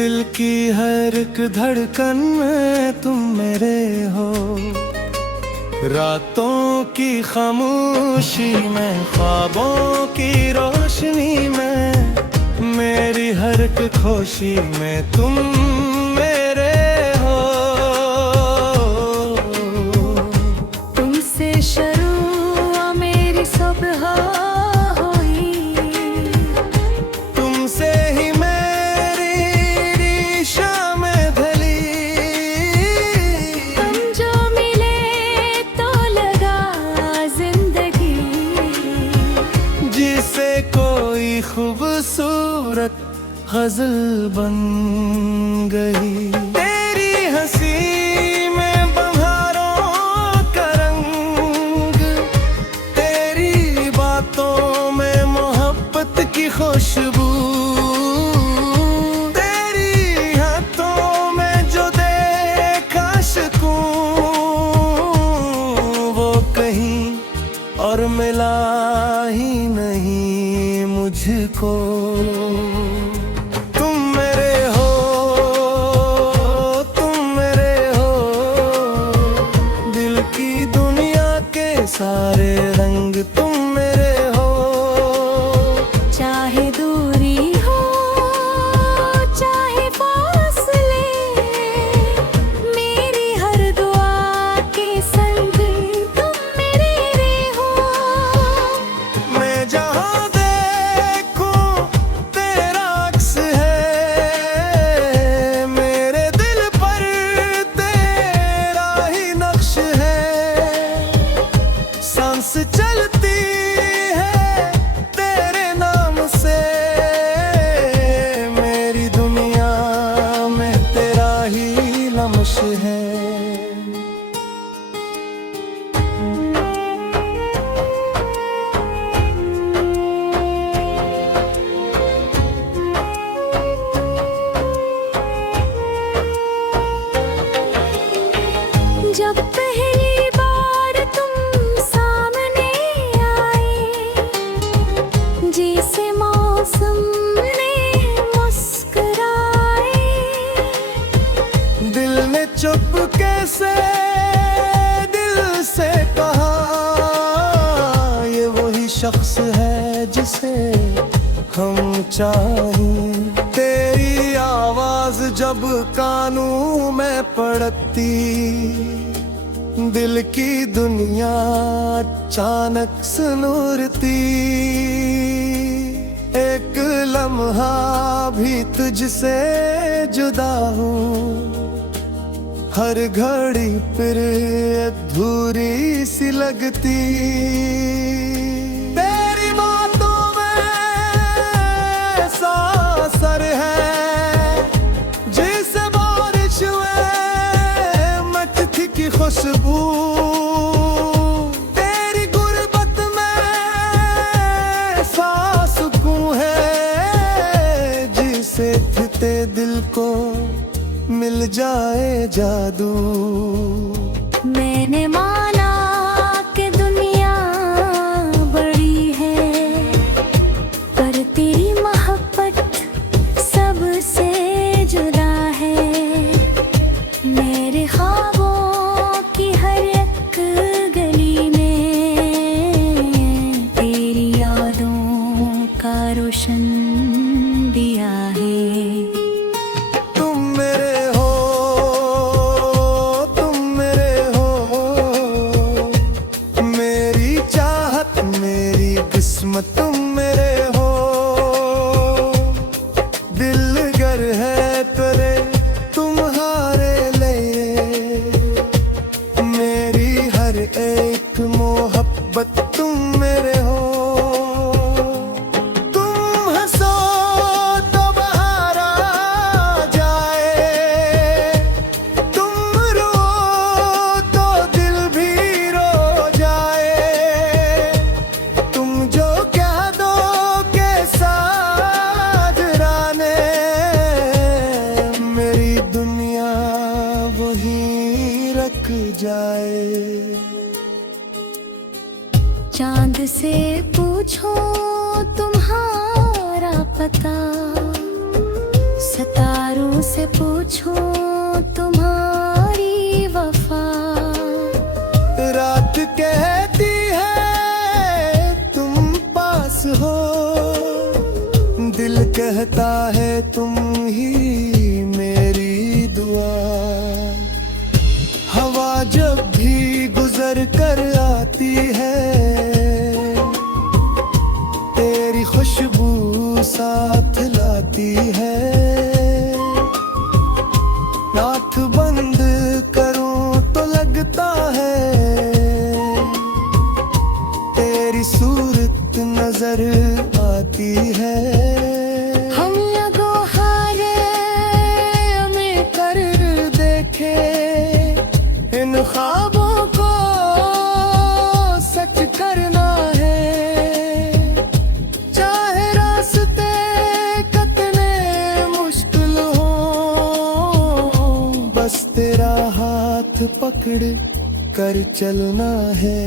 दिल की हर एक धड़कन में तुम मेरे हो। रातों की खामोशी में, ख्वाबों की रोशनी में, मेरी हर एक खुशी में तुम मेरे हो। तुमसे शुरू मेरी सुबह हुई, तुमसे ही मेरी शाम ढली। तुम जो मिले तो लगा जिंदगी, जिसे कोई खूबसूरत गजल बन गई। तेरी हंसी में बहारों का रंग, तेरी बातों में मोहब्बत की खुशबू, तेरी हाथों में जो देखा सुकून, वो कहीं और मिला ही नहीं मुझको। तुम मेरे हो, तुम मेरे हो, दिल की दुनिया के सारे रंग तुम मेरे हो। चाहे दूरी हो चाहे फासले, मेरी हर दुआ के संग तुम मेरे हो। मैं जहाँ देखूं तेरा अक्स है, मेरे दिल पर तेरा ही नक्श है। सांस चलती है तेरे नाम से, मेरी दुनिया में तेरा ही लम्श है। जब पहली बार तुम सामने आए, जैसे मौसम ने मुस्कुराए, दिल ने चुपके से दिल से कहा, ये वही शख्स है जिसे हम चाहें। तेरी आवाज जब कानों में पड़ती, दिल की दुनिया अचानक सुनूरती। एक लम्हा भी तुझसे जुदा हूँ, हर घड़ी फिर अधूरी सी लगती। तेरी बातों में ऐसा असर है, जैसे बारिश में मटकी की खुशबू। तेरी गुर्बत में ऐसा सुकून है, जिसे थे दिल को मिल जाए जादू। मैंने माना कि दुनिया बड़ी है, पर तेरी मोहब्बत सबसे जुदा है। मेरे ख्वाबों की हर एक गली में तेरी यादों का रोशन दिया है। तुम मेरे हो, तुम मेरे हो, मेरी चाहत मेरी किस्मत तुम मेरे हो। दिल गर है तेरे तुम्हारे लिए, मेरी हर एक मोहब्बत तुम मेरे हो। तुम हंसो तो बाहर आ जाए, तुम रो तो दिल भी रो जाए। तुम जो कह दो के साथ राने, मेरी दुनिया वहीं रख जाए। चांद से पूछो तुम्हारा पता, सितारों से पूछूं तुम्हारी वफा। रात कहती है तुम पास हो, दिल कहता है तुम ही मेरी दुआ। हवा जब भी गुजर कर आती है, तेरी खुशबू साथ लाती है। आँख बंद करूं तो लगता है तेरी सूरत नजर आती है। हम गुहारे में कर देखे इन ख्वाबों को सच करना है। चाहे रास्ते कितने मुश्किल हो, बस तेरा हाथ पकड़ कर चलना है।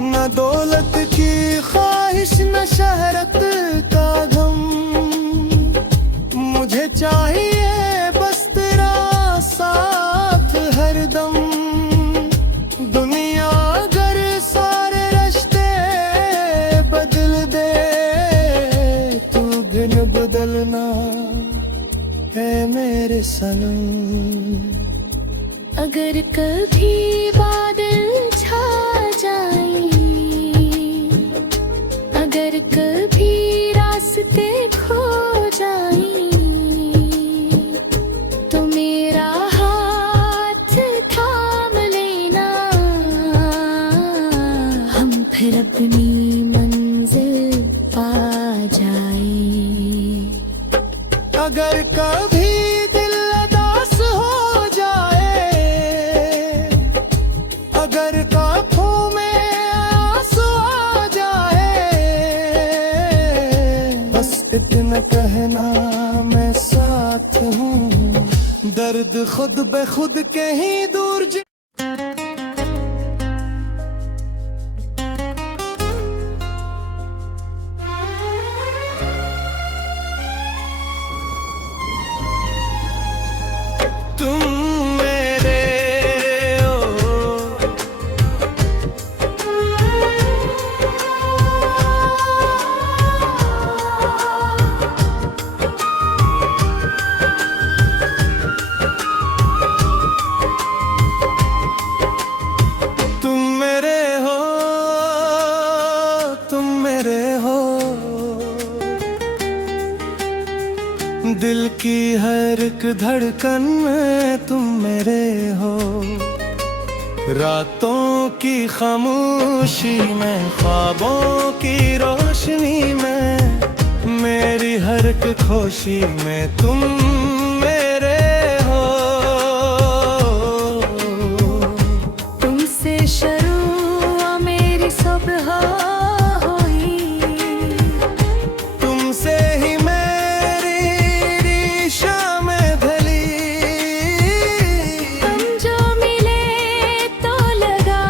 न दौलत की ख्वाहिश न शहरत का गम, मुझे चाहिए बस तेरा साथ हरदम। दुनिया अगर सारे रिश्ते बदल दे, तू बिन बदलना है मेरे सनम। अगर कभी बादल छा जाए, अगर कभी रास्ते खो जाए, तो मेरा हाथ थाम लेना, हम फिर अपनी मंजिल पा जाए। अगर कभी दिल उदास हो जाए, अगर आँखों में आंसू आ जाए, बस इतना कहना मैं साथ हूँ। दर्द खुद ब खुद के ही दूर तुम मेरे हो। तुम मेरे हो, तुम मेरे हो। दिल की हर एक धड़कन में तुम मेरे हो। रातों की खामोशी में, ख्वाबों की रोशनी में, मेरी हर एक खुशी में तुम मेरे हो। तुमसे शुरू मेरी सुबह हुई, तुमसे ही मेरी शाम ढली। हम जो मिले तो लगा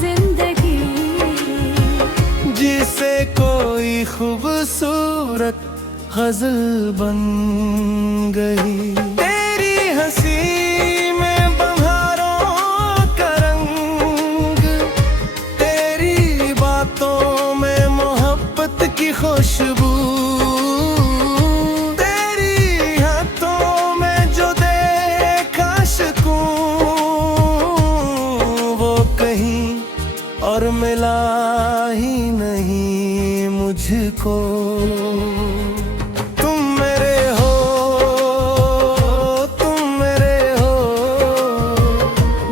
जिंदगी, जिसे कोई खूबसूरत गजल बन गई। तेरी हंसी में बहारों का रंग, तेरी बातों में मोहब्बत की खुशबू, तेरी हाथों में जो देखा सुकून, वो कहीं और मिला ही नहीं मुझको। तुम मेरे हो, तुम मेरे हो।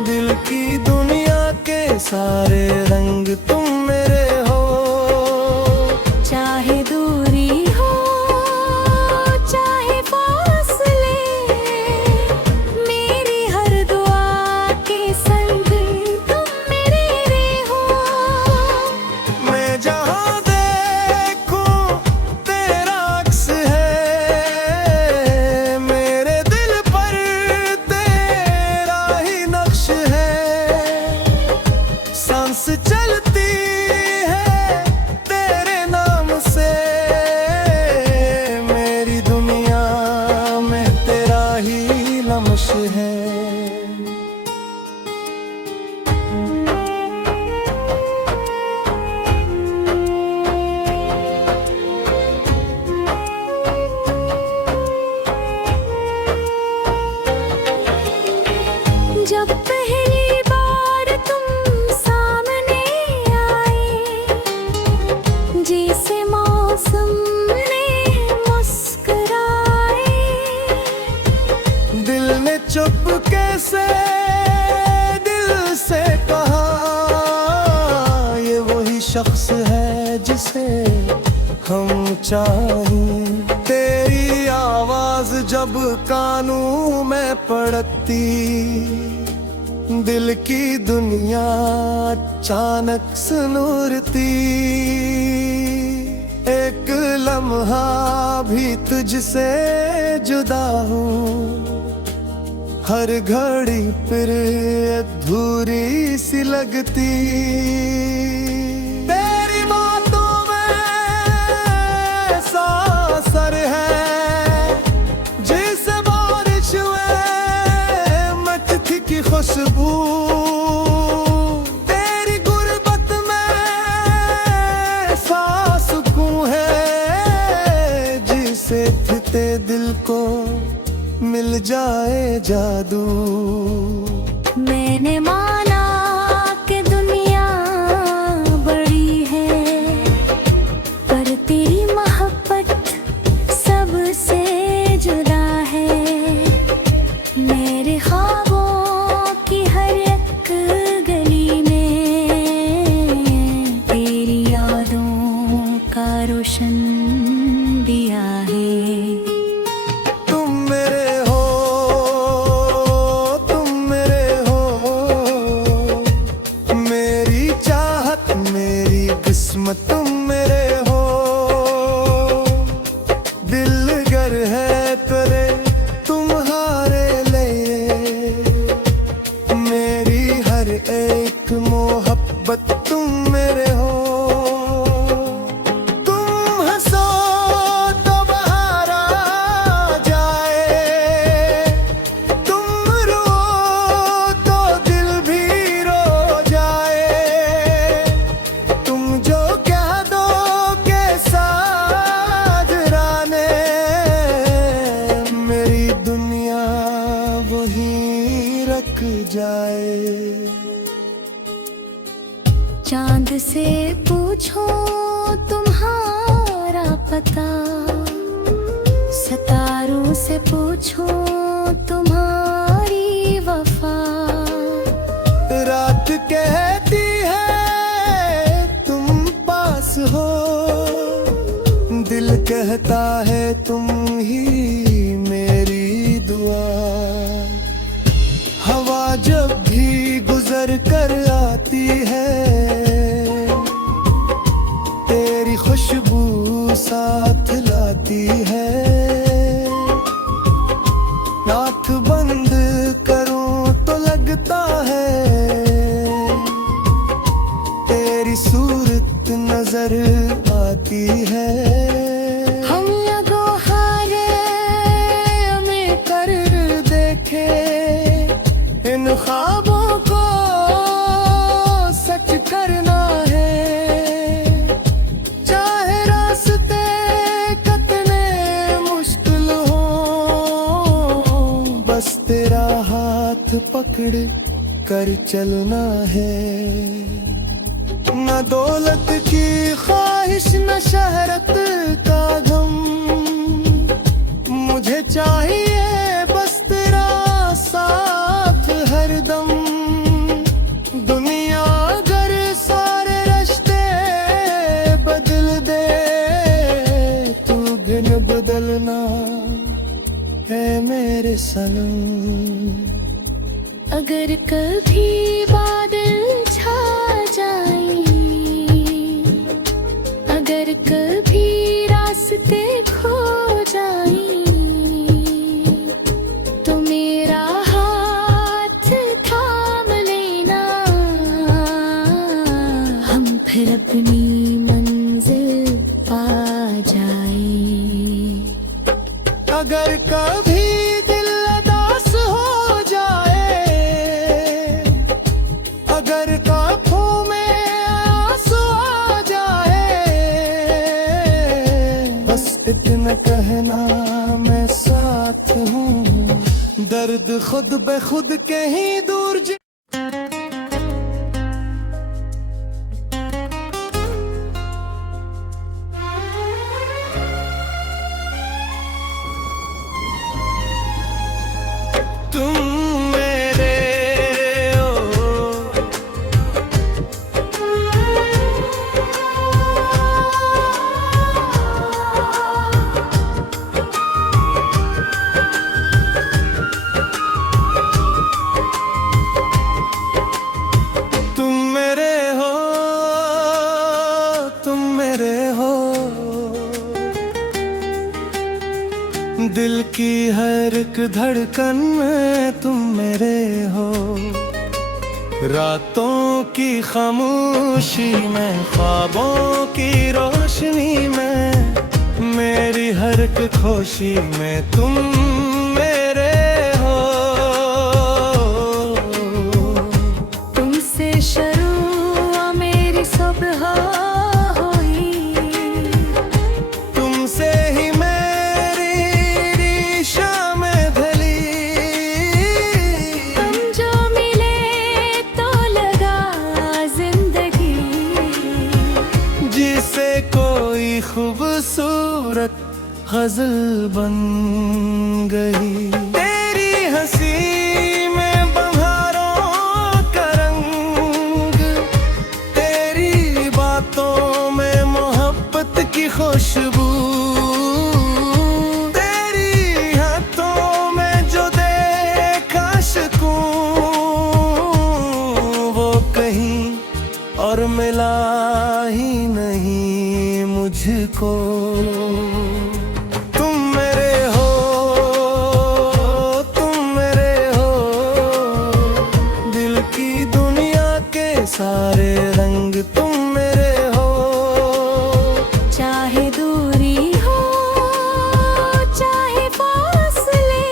दिल की दुनिया के सारे रंग तुम मेरे हो। चाहे दूरी हो चाहे फासले, मेरी हर दुआ के संग तुम मेरे हो। मैं जहाँ देखूं तेरा अक्स है, मेरे दिल पर तेरा ही नक्श है। सांस शख्स है जिसे हम चाहें। तेरी आवाज जब कानों में पड़ती, दिल की दुनिया अचानक सुनूरती। एक लम्हा भी तुझसे जुदा हूँ, हर घड़ी फिर अधूरी सी लगती। तेरी बातों में ऐसा असर है जैसे बारिश में मटकी की खुशबू। तेरी गुर्बत में ऐसा सुकून है जिसे थे दिल को मिल जाए जादू। मैंने माना कि दुनिया बड़ी है, पर तेरी मोहब्बत सबसे जुदा है। मेरे ख्वाबों की हर एक गली में तेरी यादों का रोशन दिया है। तुम मेरे हो, दिल गर है तेरे तुम्हारे लिए। मेरी हर एक मोहब्बत तुम मेरे हो। तुम हंसो तो बाहर आ जाए, तुम रो तो दिल भी रो जाए। तुम जो जाए। चांद से पूछो तुम्हारा पता, सितारों से पूछो तुम्हारी वफा। रात कहती है तुम पास हो, दिल कहता है तुम ही मेरी दुआ। हवा जब भी गुजर कर आती है, तेरी खुशबू साथ लाती है। आँख बंद करूं तो लगता है तेरी सूरत नजर आती है। हम अगोहारे में कर देखे इन ख्वाबों को सच करना है। चाहे रास्ते कितने मुश्किल हो, बस तेरा हाथ पकड़ कर चलना है। न दौलत की ख्वाहिश न शहरत का गम, मुझे चाहिए बस तेरा साथ हरदम। दुनिया अगर सारे रिश्ते बदल दे, तू गिन बदलना है मेरे सनम। अगर कभी बादल छा जाए, अगर कभी रास्ते खो जाए, तो मेरा हाथ थाम लेना, हम फिर अपनी मंजिल पा जाए। अगर कभी दिल उदास हो जाए, अगर आँखों में आंसू आ जाए, बस इतना कहना मैं साथ हूँ। दर्द खुद ब खुद कहीं दूर तुम मेरे हो, दिल की हर एक धड़कन में तुम मेरे हो, रातों की खामोशी में, ख्वाबों की रोशनी में, मेरी हर एक खुशी में तुम मेरे हो। तुमसे शुरू मेरी सुबह हुई, तुमसे ही मेरी शाम ढली, तुम जो मिले तो लगा जिंदगी, जिसे कोई खूबसूरत गजल बन गई। तेरी हंसी में बहारों का रंग, तेरी बातों में मोहब्बत की खुशबू, तेरी हाथों में जो देखा सुकून, वो कहीं और मिला ही नहीं मुझको। तुम मेरे हो, तुम मेरे हो, दिल की दुनिया के सारे रंग तुम मेरे हो। चाहे दूरी हो चाहे फासले,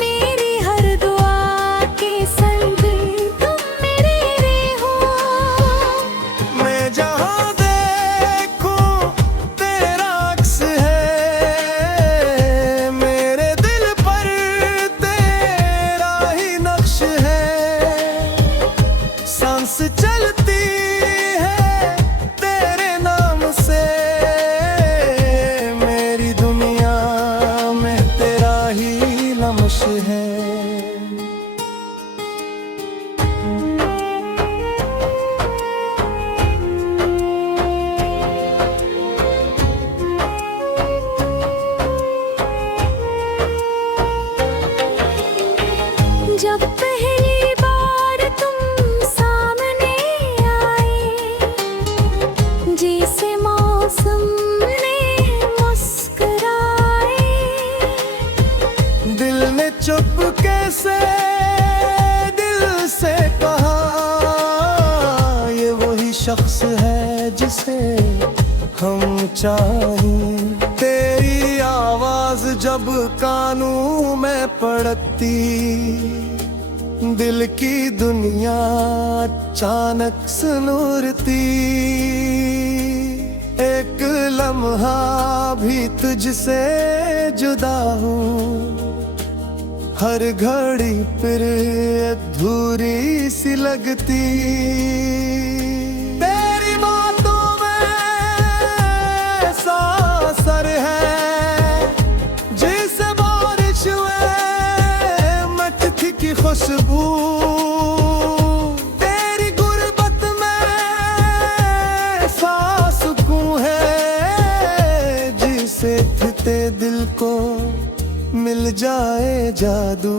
मेरी हर दुआ के संग तुम मेरे हो। मैं जहाँ देखूं तेरा अक्स है, मेरे दिल पर तेरा ही नक्श है, सांस चलती है तेरे नाम से, मेरी दुनिया में तेरा ही लम्श है। जब पहली बार तुम सामने आए, जैसे मौसम ने मुस्कुराए, दिल ने चुपके से दिल से कहा, ये वही शख्स है जिसे हम चाहें। तेरी आवाज जब कानों में पड़ती, दिल की दुनिया अचानक सुनूरती, एक लम्हा भी तुझसे जुदा हूँ, हर घड़ी फिर अधूरी सी लगती। तेरी बातों में ऐसा असर है, जैसे बारिश में मटकी की खुशबू, तेरी गुर्बत में ऐसा सुकून है, जिसे थे दिल को मिल जाए जादू।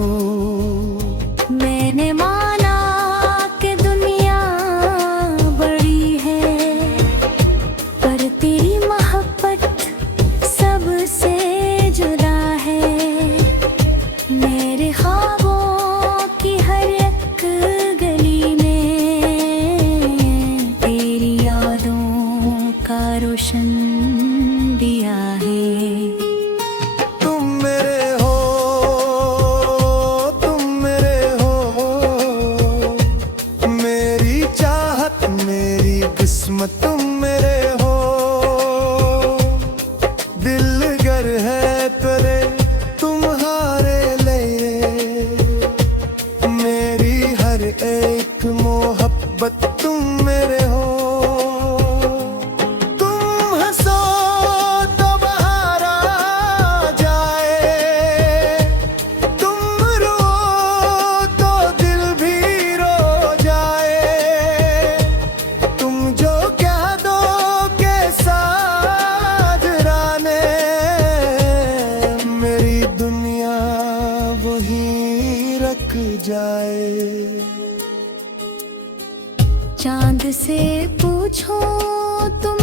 मैंने माना कि दुनिया बड़ी है, पर तेरी मोहब्बत सबसे जुदा है। मेरे ख्वाबों की हर एक गली में तेरी यादों का रोशन दिया है। तुम मेरे हो, तुम मेरे हो, मेरी चाहत मेरी किस्मत तुम मेरे हो। दिल गर है तेरे तुम्हारे लिए, मेरी हर एक मोहब्बत तुम मेरे हो। तुम हंसो तो बहार आ जाए, तुम रो तो दिल भी रो जाए, तुम जो कह दो के साथ राने, मेरी दुनिया वहीं रख जाए। चांद से पूछो तुम